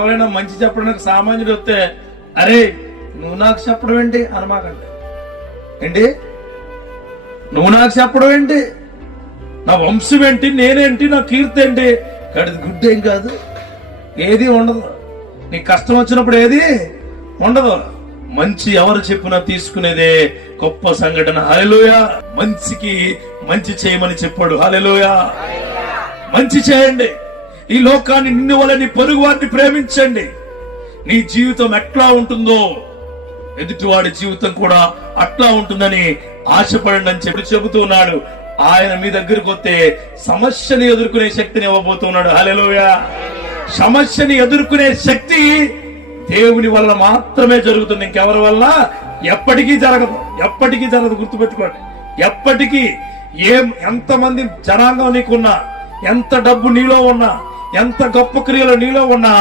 ఎవరైనా మంచి చెప్పడానికి సామాన్యుడు వస్తే, అరే నువ్వు నాకు చెప్పడం ఏంటి అనమాకండి. ఏంటి నువ్వు నాకు చెప్పడం ఏంటి, నా వంశం ఏంటి, నేనేంటి, నా కీర్తి ఏంటి, గడిది గుడ్డేం కాదు, ఏది ఉండదు. నీ కష్టం వచ్చినప్పుడు ఏది ఉండదు. మంచి ఎవరు చెప్పినా తీసుకునేదే గొప్ప సంఘటన. హల్లెలూయా. మంచికి మంచి చేయమని చెప్పాడు. హల్లెలూయా. మంచి చేయండి. ఈ లోకాన్ని నిన్ను వల్ల నీ పొరుగు వారిని ప్రేమించండి. నీ జీవితం ఎట్లా ఉంటుందో ఎదుటివాడి జీవితం కూడా అట్లా ఉంటుందని ఆశపడండి అని చెబుతున్నాడు. ఆయన మీ దగ్గరకు వస్తే సమస్యని ఎదుర్కొనే శక్తిని ఇవ్వబోతున్నాడు. హల్లెలూయా. సమస్యని ఎదుర్కొనే శక్తి దేవుని వల్ల మాత్రమే జరుగుతుంది. ఇంకెవరి వల్ల ఎప్పటికీ జరగదు. ఎప్పటికీ జరగదు. గుర్తుపెట్టుకోండి. ఎప్పటికీ ఎంతమంది జనాంగం నీకున్నా, ఎంత డబ్బు నీలో ఉన్నా, ఎంత గొప్ప క్రియలు నీలో ఉన్నా,